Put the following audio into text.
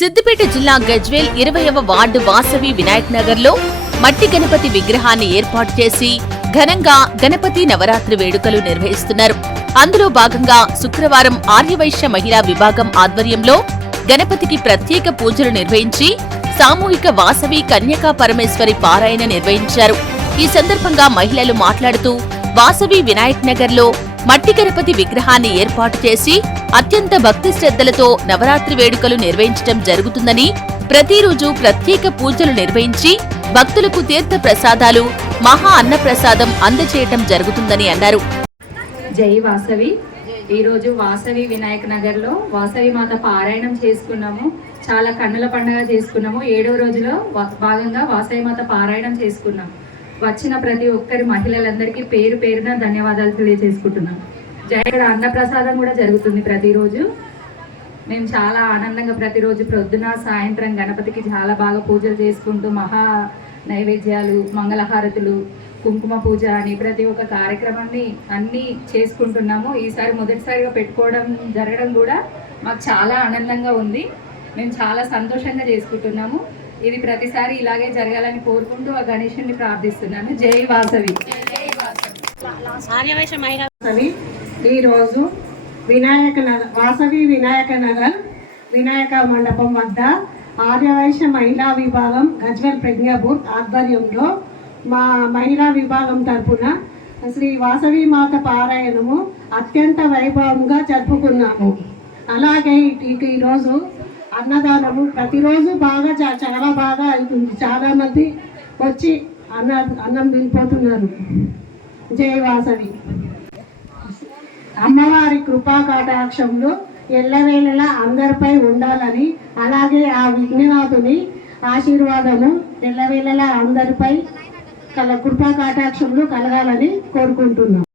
సిద్దిపేట జిల్లా గజ్వేల్ 20వ వార్డు వాసవి వినాయక్ నగర్ లో మట్టి గణపతి విగ్రహాన్ని ఏర్పాటు చేసి ఘనంగా గణపతి నవరాత్రి వేడుకలు నిర్వహిస్తున్నారు. అందులో భాగంగా శుక్రవారం ఆర్యవైశ్య మహిళా విభాగం ఆధ్వర్యంలో గణపతికి ప్రత్యేక పూజలు నిర్వహించి సామూహిక వాసవి కన్యకా పరమేశ్వరి పారాయణ నిర్వహించారు. ఈ సందర్భంగా మహిళలు మాట్లాడుతూ వాసవి వినాయక్ నగర్ లో మట్టి గణపతి విగ్రహాన్ని ఏర్పాటు చేసి అత్యంత భక్తి శ్రద్ధలతో నవరాత్రి వేడుకలు నిర్వహించడం జరుగుతుందని, ప్రతిరోజు ప్రత్యేక పూజలు నిర్వహించి భక్తులకు తీర్థ ప్రసాదాలు, మహా అన్నప్రసాదం అందజేయటం జరుగుతుందని అన్నారు. జై వాసవి. ఈరోజు వాసవి వినాయక్ నగర్ లో వాసవి మాత పారాయణం చేసుకున్నాము. చాలా కన్నుల పండుగ చేసుకున్నాము. 7వ రోజులో భాగంగా వాసవి మాత పారాయణం చేసుకున్నాము. వచ్చిన ప్రతి ఒక్కరి మహిళలందరికీ పేరు పేరున ధన్యవాదాలు తెలియజేసుకుంటున్నాం. ఇక్కడ అన్నప్రసాదం కూడా జరుగుతుంది ప్రతిరోజు. మేము చాలా ఆనందంగా ప్రతిరోజు ప్రొద్దున సాయంత్రం గణపతికి చాలా బాగా పూజలు చేసుకుంటూ మహా నైవేద్యాలు, మంగళహారతులు, కుంకుమ పూజ అని ప్రతి ఒక్క కార్యక్రమాన్ని అన్నీ చేసుకుంటున్నాము. ఈసారి మొదటిసారిగా పెట్టుకోవడం జరగడం కూడా మాకు చాలా ఆనందంగా ఉంది. మేము చాలా సంతోషంగా చేసుకుంటున్నాము. ఇది ప్రతిసారి ఇలాగే జరగాలని కోరుకుంటూ ఆ గణేశుని ప్రార్థిస్తున్నాను. జై వాసవి. ఈరోజు వాసవి వినాయక నగర్ వినాయక మండపం వద్ద ఆర్యవైశ్య మహిళా విభాగం గజ్వేల్ ప్రజ్ఞాబూత్ ఆధ్వర్యంలో మా మహిళా విభాగం తరఫున శ్రీ వాసవి మాత పారాయణము అత్యంత వైభవంగా జరుపుకున్నాము. అలాగే ఈరోజు అన్నదానము ప్రతిరోజు బాగా చాలా బాగా అవుతుంది. చాలామంది వచ్చి అన్నం తినిపోతున్నారు. జై వాసవి. అమ్మవారి కృపా కటాక్షములు ఎల్లవేళలా అందరిపై ఉండాలని, అలాగే ఆ విఘ్ననాథుని ఆశీర్వాదము ఎల్లవేళలా అందరిపై కృపా కటాక్షములు కలగాలని కోరుకుంటున్నాం.